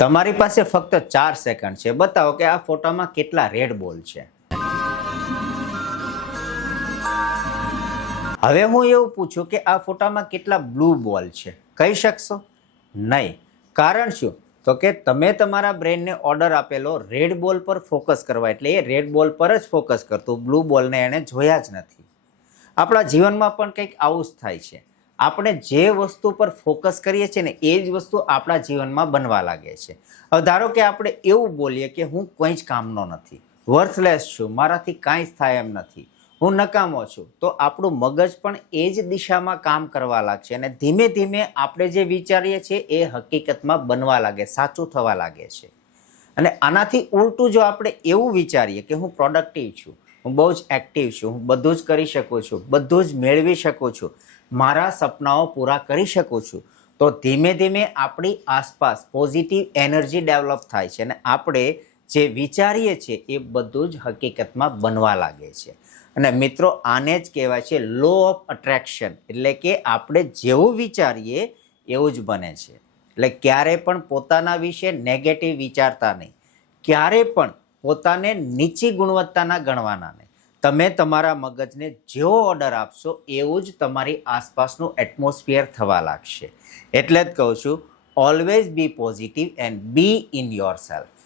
તમારી પાસે ફક્ત 4 સેકન્ડ છે. બતાવો કે આ ફોટામાં કેટલા રેડ બોલ છે. હવે હું એવું પૂછું કે આ ફોટામાં કેટલા બ્લુ બોલ છે, કહી શકશો? નહીં. કારણ શું? તો કે તમે તમારા બ્રેનને ઓર્ડર આપેલો રેડ બોલ પર ફોકસ કરવા, એટલે એ રેડ બોલ પર જ ફોકસ કરતું, બ્લુ બોલને એણે જોયા જ નથી. આપણા જીવનમાં પણ કંઈક આવું જ થાય છે. આપણે જે વસ્તુ પર ફોકસ કરીએ છીએ ને એ જ વસ્તુ આપણા જીવનમાં બનવા લાગે છે. હવે ધારો કે આપણે એવું બોલીએ કે હું કંઈ જ કામનો નથી, વર્થલેસ છું, મારાથી કાંઈ જ થાય એમ નથી, હું નકામો છું, તો આપણું મગજ પણ એ જ દિશામાં કામ કરવા લાગશે અને ધીમે ધીમે આપણે જે વિચારીએ છીએ એ હકીકતમાં બનવા લાગે, સાચું થવા લાગે છે. અને આનાથી ઉલટું જો આપણે એવું વિચારીએ કે હું પ્રોડક્ટિવ છું, હું બહુ જ એક્ટિવ છું, હું બધું જ કરી શકું છું, બધું જ મેળવી શકું છું, મારા સપનાઓ પૂરા કરી શકું છું, તો ધીમે ધીમે આપણી આસપાસ પોઝિટિવ એનર્જી ડેવલપ થાય છે અને આપણે જે વિચારીએ છીએ એ બધું જ હકીકતમાં બનવા લાગે છે. અને મિત્રો, આને જ કહેવાય છે લો ઓફ અટ્રેક્શન, એટલે કે આપણે જેવું વિચારીએ એવું જ બને છે. એટલે ક્યારે પણ પોતાના વિશે નેગેટિવ વિચારતા નહીં, ક્યારે પણ પોતાને નીચી ગુણવત્તાના ગણવાના નહીં. તમે તમારા મગજને જેવો ઓર્ડર આપશો એવું જ તમારી આસપાસનું એટમોસ્ફિયર થવા લાગશે. એટલે જ કહું છું, always B positive and B in your self.